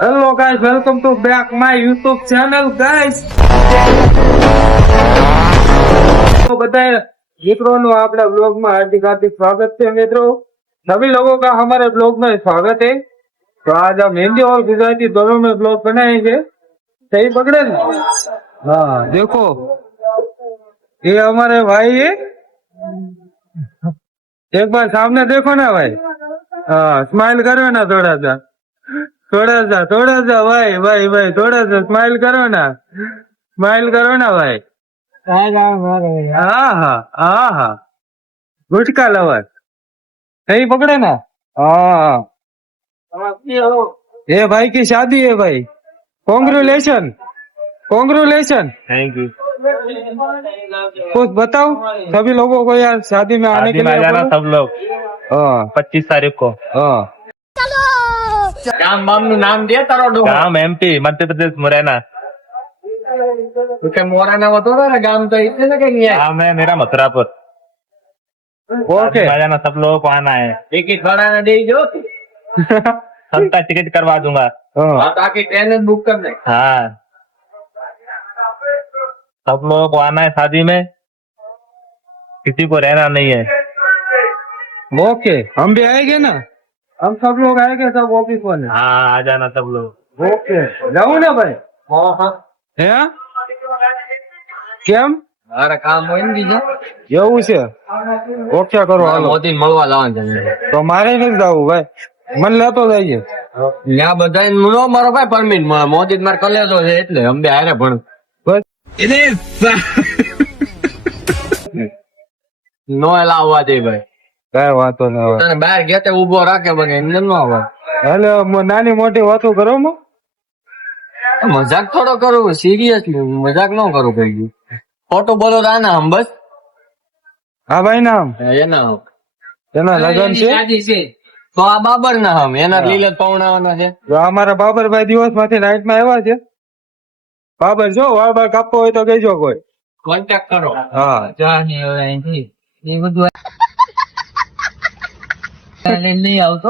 Hello guys, welcome to back my YouTube channel guys. तो बताए मित्रों नो आपने ब्लॉग में हार्दिक हार्दिक स्वागत है मित्रों। सभी लोगों का हमारे ब्लॉग में स्वागत है। तो आज हम हिंदी और गुजराती दोनों में ब्लॉग बनाएंगे। सही पकड़े ना? हाँ देखो ये हमारे भाई है। एक बार सामने देखो ना भाई। हाँ स्माइल करो ना थोड़ा सा भाई भाई भाई थोड़ा सा स्माइल करो ना भाई। हाँ हाँ गुटका लवर सही पकड़े ना। हाँ ये भाई की शादी है भाई। Congratulation thank you. कुछ बताओ सभी लोगों को यार शादी में आने के लिए जाना सब लोग हाँ 25 तारीख को। हाँ गाम बाम नु नाम दिया तारो गाम एमपी मध्य प्रदेश मुरैना। मोराना होतो ना गाम तो इतने से कहीं है। गाम है मेरा मथुरापुर। ओके जाना सब लोगों को आना है। टिकट भाड़ा दे जो सस्ता टिकट करवा दूंगा। ताकि ट्रेन बुक कर दे। हाँ सब लोगों को आना है शादी में, किसी को रहना नहीं है। ओके हम भी आएंगे ना, हम सब लोग आएंगे सब ऑफिस वाले। हाँ आ जाना सब लोग। ओके जाऊँ ना भाई। हाँ કેમ મારા કામ હોય ને બીજા એવું છે ઓકે કરો હાલો મોદી મળવા લાવવાનું છે તો મારે નથી જવું ભાઈ મને લેતો જઈએ ત્યાં બધા નો મારો ભાઈ પરમિટ મળે મોદી મારે કલેજો છે એટલે અમે હારે ભણ બસ નો એલા આવવા દે ભાઈ કઈ વાતો ન આવે તને બહાર ગયા તે ઉભો રાખે બને એમને નો આવે એટલે નાની મોટી વાતો કરો માં મજાક થોડો કરું સિરિયસલી મજાક ન કરું કઈ ખોટું બોલો આના હમ બસ હા ભાઈ નામ એના એના લગન છે તો આ બાબર ના હમ એના લીલે પવડાવવાના છે જો અમારા બાબરભાઈ દિવસ માંથી નાઈટ માં આવ્યા છે બાબર જો વાળ કાપવો હોય તો કહેજો કોઈ કોન્ટેક્ટ કરો હા જાની અહીંથી એ બધું નહીં આવતો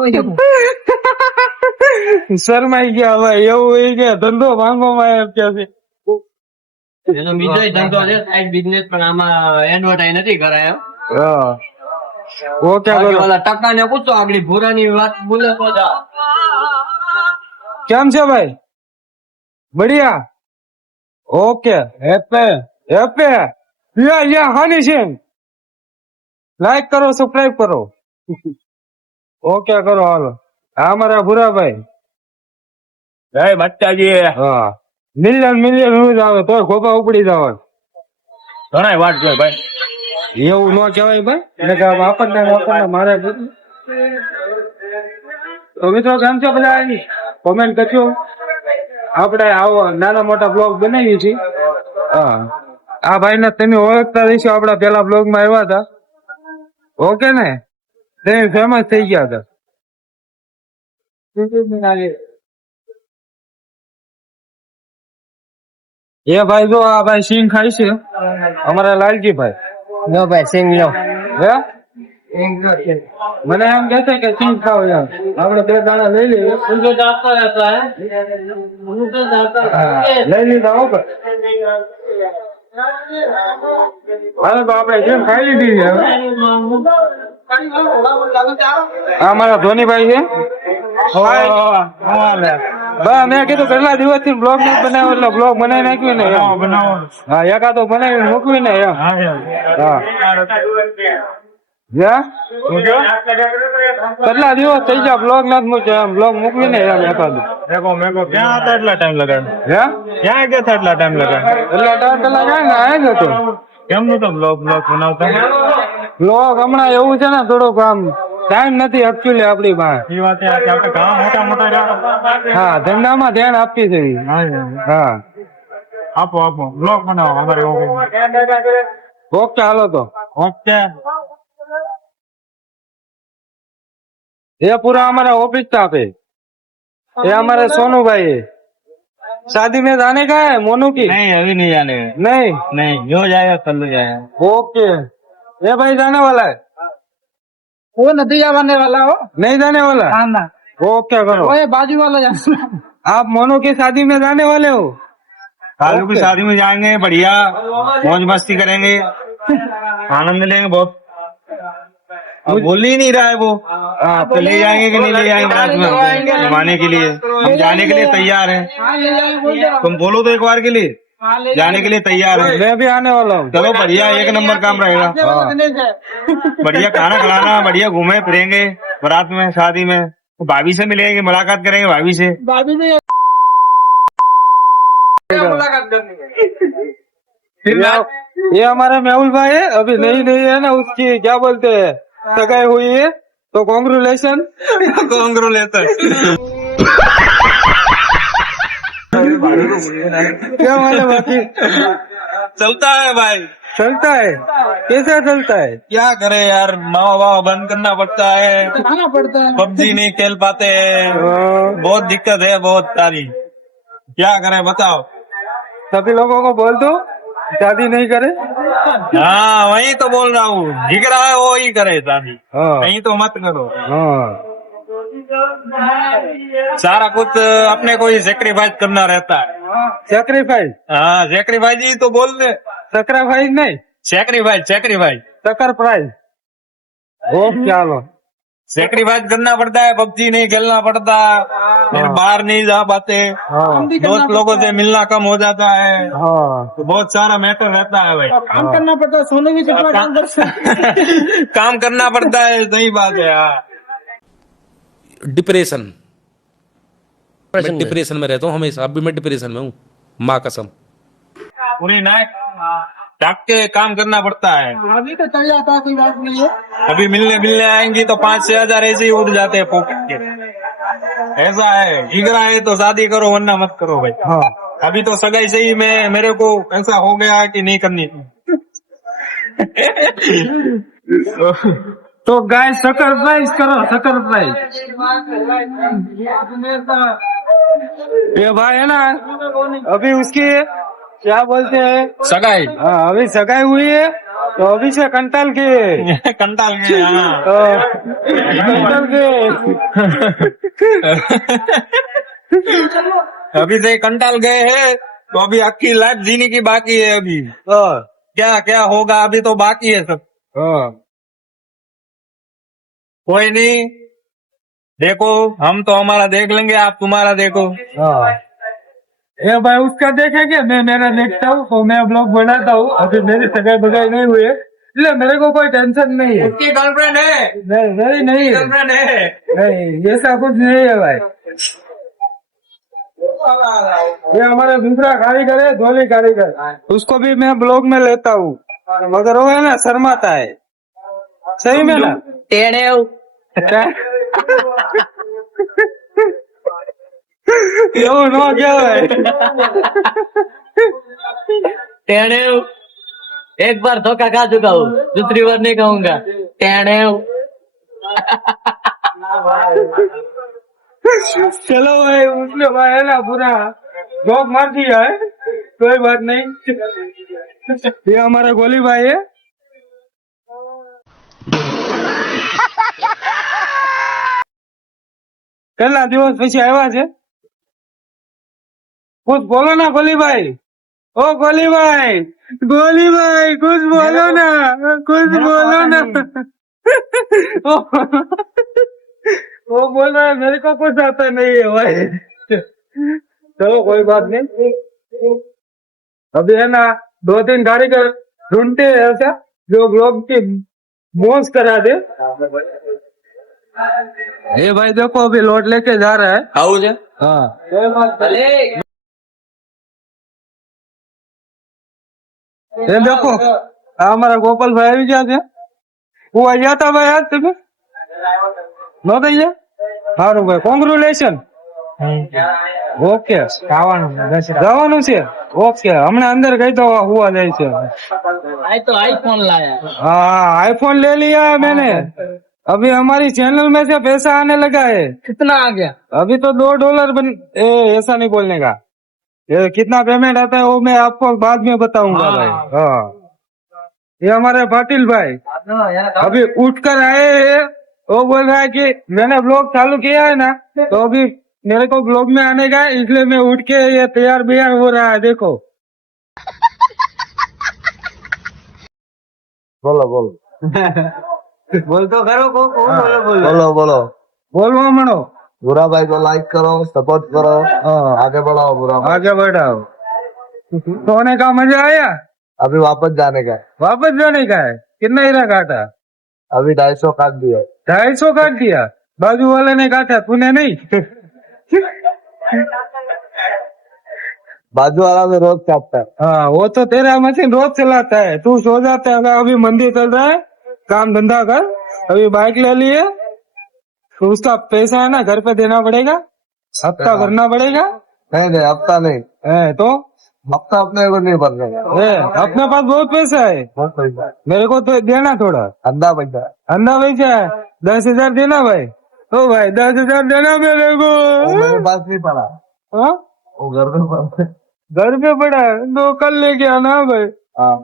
શરમાઈ ગયા ભાઈ એવું એ કે ધંધો ભાંગવામાં એમ કે છે એનો બીજો ધંધો છે સાઈડ બિઝનેસ પણ આમાં એડવર્ટાઈઝ નથી કરાય હા ઓકે ઓલા ટકા ને પૂછો આગળ ભૂરાની વાત બોલે તો કેમ છે ભાઈ બઢિયા ઓકે હેપે યા હાની છે લાઈક કરો સબસ્ક્રાઇબ કરો ઓકે કરો હાલો હા મારા ભૂરાભાઈ જય બચ્ચાજી। હા મિલિયન વ્યૂઝ આવે તો ખોપા ઉપડી જવા ઘણા વાત છે ભાઈ એવું ન કહેવાય ભાઈ એટલે કે આપણને મારે તો મિત્રો કેમ છો બધા કોમેન્ટ કરજો આપણે આવો નાના મોટા બ્લોગ બનાવીએ છીએ હા આ ભાઈને તમે ઓળખતા રહીશો આપડા પેલા બ્લોગ માં આવ્યા હતા ઓકે ને તમે ફેમસ થઈ ગયા હતા એ ભાઈ જો આ ભાઈ સિંગ ખાય છે અમારા લાલજી ભાઈ લો ભાઈ સિંગ લો હે મને એમ કે છે કે સિંગ ખાવ યાર આપણે બે દાણા લઈ લઈએ લઈ લીધા હો હાલો તો આપણે સિંગ ખાઈ લીધી છે આ મારા ધોનીભાઈ છે બસ મેં કીધું કેટલા દિવસ થી બ્લોગ નથી બનાવ્યો એટલે બ્લોગ બનાવી નાખ્યું ને હા એકાદો બનાવી મૂકવી ને એમ હા કેટલા દિવસ થઈ ગયા બ્લોગ નથી મૂક્યો એમ બ્લોગ મૂકવી ને એમ એકાદો ક્યાં હતા એટલા ટાઈમ લગાડ ક્યાં ગયા હતા એટલા ટાઈમ લગાડ એટલા ટાઈમ પેલા ક્યાં ને આયા જ હતો કેમનું તો બ્લોગ બનાવતા બ્લોગ હમણાં એવું છે ને થોડુંક આમ ટાઈમ નથી એકચ્યુઅલી આપડી પાસે એ વાત આપણે ઘણા મોટા હા ધંધામાં ધ્યાન આપવી છે હા આપો બ્લોગ બનાવો અમારે ઓકે હાલો તો ઓકે ये पूरा हमारा ऑफिस स्टाफ है ये हमारे सोनू भाई है शादी में जाने का है मोनू की नहीं अभी नहीं जाने नहीं जो जाएगा कल जाएगा ओके ये भाई जाने वाला है वो नहीं जाने वाला हो नहीं जाने वाला ना ओके करो वो बाजू वाला जाना आप मोनू की शादी में जाने वाले हो? कालू की शादी में जाएंगे, बढ़िया मौज मस्ती करेंगे, आनंद लेंगे बहुत। अब बोल ही नहीं रहा है वो, तो ले जाएंगे कि नहीं ले जाएंगे रात में हमको घुमाने के लिए। हम जाने के लिए तैयार हैं। तुम बोलो तो एक बार के लिए जाने के लिए तैयार है। मैं भी आने वाला हूँ। चलो बढ़िया, एक नंबर काम रहेगा। बढ़िया खाना खिलाना, बढ़िया घूमे फिरेंगे बारात में, शादी में। भाभी से मिलेंगे, मुलाकात करेंगे भाभी से। ये हमारा मेहुल भाई है, अभी नई नई है ना, उसकी क्या बोलते हैं सगाई हुई है, तो कॉन्ग्रेचुलेशन। क्या मालूम बाकी चलता है भाई, चलता है, कैसा चलता है? क्या करे यार, माँ बाप बंद करना पड़ता है, पबजी नहीं खेल पाते हैं, बहुत दिक्कत है बहुत सारी। क्या करें बताओ। सभी लोगों को बोल दो शादी नहीं करे। हाँ वही तो बोल रहा हूँ, दिख रहा है वो ही करे शादी, हाँ नहीं तो मत करो। हाँ सारा कुछ अपने को ही सेक्रीफाइस करना रहता है। सेक्रीफाइस, हाँ सेक्रीफाइस ही तो बोल दे, सेक्रीफाइस नहीं, सेक्रीफाइस सेक्रीफाइस सकर प्राइस। ओ क्या लो, सेक्रीफाइस करना पड़ता है, पबजी नहीं खेलना पड़ता, फिर बाहर नहीं जा पाते, हाँ दोस्त लोगों से मिलना कम हो जाता है, हाँ तो बहुत सारा मैटर रहता है भाई। काम करना पड़ता है, सोने भी काम करना पड़ता है, सही बात है यार। डिप्रेशन, मैं डिप्रेशन में रहता हूँ हमेशा। अभी मैं डिप्रेशन में हूँ, माँ कसम। पूरी नाइट जाग के काम करना पड़ता है। अभी तो चल जाता है, कोई बात नहीं है। अभी मिलने आएंगी तो 5-6 हजार ऐसे ही उड़ जाते हैं पॉकेट के। ऐसा है, जिगरा है तो शादी करो वरना मत करो भाई। हाँ अभी तो सगाई से ही मैं मेरे को ऐसा हो गया कि नहीं करनी। तो गाय सकर प्राइस करो, सकर प्राइस। ये भाई है ना, अभी उसकी क्या बोलते हैं सगाई, हाँ अभी सगाई हुई है, तो अभी से कंटाल के कंटाल के, हाँ। कंटाल के अभी से कंटाल गए हैं, तो अभी आपकी लाइफ जीने की बाकी है। अभी क्या क्या होगा अभी तो बाकी है सब। कोई नहीं, देखो हम तो हमारा देख लेंगे, आप तुम्हारा देखो। ये भाई उसका देखेंगे, मैं मेरा देखता हूँ, तो मैं ब्लॉग बनाता हूँ। अभी मेरी सगाई बगाई नहीं हुई है, इसलिए मेरे को कोई टेंशन नहीं है। उसकी गर्लफ्रेंड है? नहीं नहीं है, गर्लफ्रेंड है? नहीं ऐसा कुछ नहीं है भाई। ये हमारा दूसरा कारीगर है, धोली कारीगर, उसको भी मैं ब्लॉग में लेता हूँ, मगर वो है ना शर्माता है। सही में ना टेढ़े यो नो क्या है टेढ़े एक बार धोखा खा चुका हूँ, दूसरी बार नहीं खाऊंगा। टेढ़े चलो भाई, उसने भाई है ना पूरा जॉब मार दिया है, कोई बात नहीं। ये हमारा गोली भाई है। કેટલા દિવસ પછી આવ્યા છે, कुछ बोलो ना गोली भाई। ओ गोली भाई, गोली भाई कुछ बोलो ना, कुछ बोलो ना। वो बोल रहा है मेरे को कुछ आता नहीं है भाई। चलो कोई बात नहीं, अभी है ना 2-3 कारीगर ढूंढते हैं ऐसा जो ब्लॉग की मौज करा दे। ये भाई देखो अभी लोड लेके जा रहा है। खाऊ છે? हाँ ये देखो આ અમારા ગોપાલ ભાઈ આવી ગયા છે। હું અહીંયા હતા ભાઈ, આજ તમે નહોતા અહીંયા? સારું ભાઈ, કોંગ્રેચ્યુલેશન। ઓકે જવાનું છે, ઓકે હમણાં અંદર ગઈ તો હુआ જાય છે। आज तो आईफोन लाया। हाँ आईफोन ले लिया है मैंने, अभी हमारी चैनल में से पैसा आने लगा है। कितना आ गया? अभी तो $2 ऐसा नहीं बोलने का, ये कितना पेमेंट आता है वो मैं आपको बाद में बताऊंगा भाई। हाँ ये हमारे पाटिल भाई अभी उठकर आए हैं, वो बोल रहा है कि मैंने ब्लॉग चालू किया है ना, तो अभी मेरे को ब्लॉग में आने का है, इसलिए मैं उठ के ये तैयार बियार हो रहा है देखो। बोलो बोलो बोल तो करो को बोलो बोलो बोलो बोलो बोलवा मनो, बुरा भाई को लाइक करो, सपोर्ट करो, आगे बढ़ाओ बुरा भाई। आगे बढ़ाओ। सोने का मजा आया? अभी वापस जाने का है। वापस जाने का है? कितना हीरा काटा? अभी 250 काट दिया। 250 काट दिया? बाजू वाले ने काटा, तूने नहीं? बाजू वाला में रोज काटता है। हाँ, वो तो तेरा मशीन रोज चलाता है, तू सो जाता है। अगर अभी मंदिर चल रहा है, काम धंधा कर, अभी बाइक ले लिए, तो उसका पैसा है ना घर पे देना पड़ेगा, हफ्ता भरना पड़ेगा। नहीं हफ्ता नहीं, तो हफ्ता अपने को नहीं भरने का। अपने पास बहुत पैसा है, बहुत पैसा है। मेरे को तो देना थोड़ा। अंधा पैसा है। अंधा पैसा है? 10,000 देना भाई। ओ भाई 10,000 देना मेरे को। वो मेरे पास नहीं पड़ा, हाँ? वो घर में पड़ा। घर पे पड़ा है तो कल लेके आना भाई। हाँ,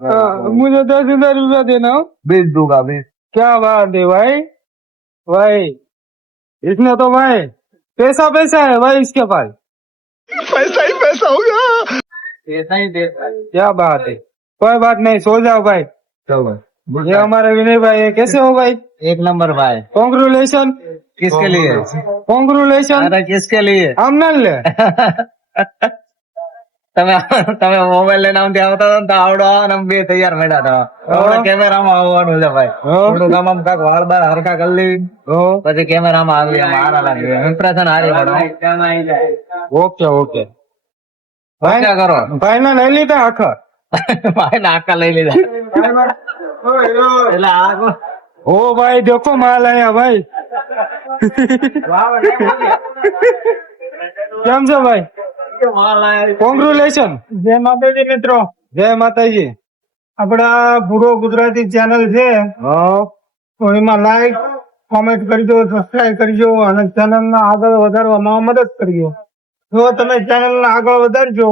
मुझे 10,000 रुपया देना। 20 दूंगा 20। क्या बात है भाई, भाई इसने तो भाई पैसा पैसा है भाई इसके पास। ऐसा ही देता है। क्या बात है, कोई बात नहीं, सो जाओ भाई। चलो भाई। ये हमारे विनय भाई है, कैसे हो भाई? एक नंबर भाई। कॉन्ग्रेचुलेशन। किसके लिए? कॉन्ग्रेचुलेशन। अरे किसके लिए? આમને લે તમે તમે મોબાઈલ લઈને આમ ત્યાં આવતા હતા ને તો આવડો આવો ને આમ બે તૈયાર મળ્યા હતા. હવે કેમેરામાં આવવાનું છે ભાઈ. થોડુંક આમ કાંઈક વાળ બાર હરખા કરી લઈ પછી કેમેરામાં આવી આમ હારા લાગે, ઇમ્પ્રેશન હારી પડે. ઓકે ઓકે ભાઈ ક્યાં કરો? ભાઈ ને લઈ લીધા આખા? ભાઈ નાકા લઈ લીધા એટલે આ ओ भाई देखो माल आया भाई। કેમ છો ભાઈ? કોંગ્રેચ્યુલેશન। જય માતાજી મિત્રો, જય માતાજી। આપડા ભૂરો ગુજરાતી ચેનલ છે હા, તો એમાં લાઈક કોમેન્ટ કરજો, સબસ્ક્રાઇબ કરજો અને ચેનલ ને આગળ વધારવામાં મદદ કરજો। જો તમે ચેનલ ને આગળ વધારજો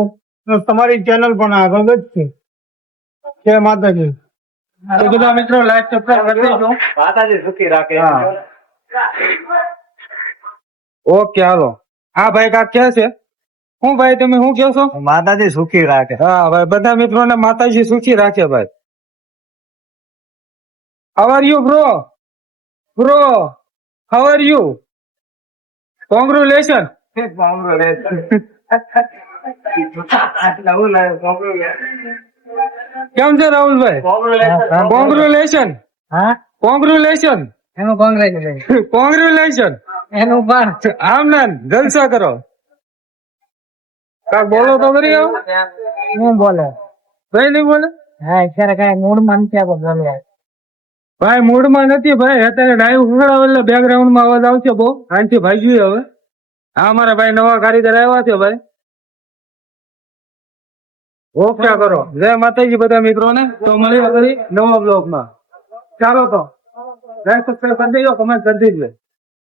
તો તમારી ચેનલ પણ આગળ વધશે। જય માતાજી। તો બધા મિત્રો લાઈક સબસ્ક્રાઇબ કરી દેજો। માતાજી સુખી રાખે। ઓકે હાલો। હા ભાઈ કા ક્યાં છે? હું ભાઈ તમે શું કહો છો? માતાજી સુખી રાખે। હા ભાઈ, બધા મિત્રોને માતાજી સુખી રાખે ભાઈ। How are you bro? Bro how are you? Congratulation. કેમ છે રાહુલભાઈ? કોંગ્રેચ્યુલેશન। હા, કોંગ્રેચ્યુલેશન। એનું કોંગ્રેચ્યુલેશન, કોંગ્રેચ્યુલેશન। એનું પણ આમ ના જલસા કરો। કાક બોલો તો કરી આવો। હું બોલે ભાઈ નહીં બોલે? હા, અત્યારે કઈ મૂડ માં નથી આપો બોલે। ભાઈ મૂડમાં નથી ભાઈ, અત્યારે ડાઈવ ઉખડાવો એટલે બેકગ્રાઉન્ડ માં અવાજ આવશે બહુ, આનાથી ભાગ્યું હવે। હા મારા ભાઈ નવા કારીગર આવ્યા છે ભાઈ। ઓકે કરો, જય માતાજી બધા મિત્રોને। તો મળીએ ફરી નવા બ્લોગમાં। ચાલો તો લાઈક સબસ્ક્રાઇબ કરી દેજો, કમેન્ટ કરી દેજો।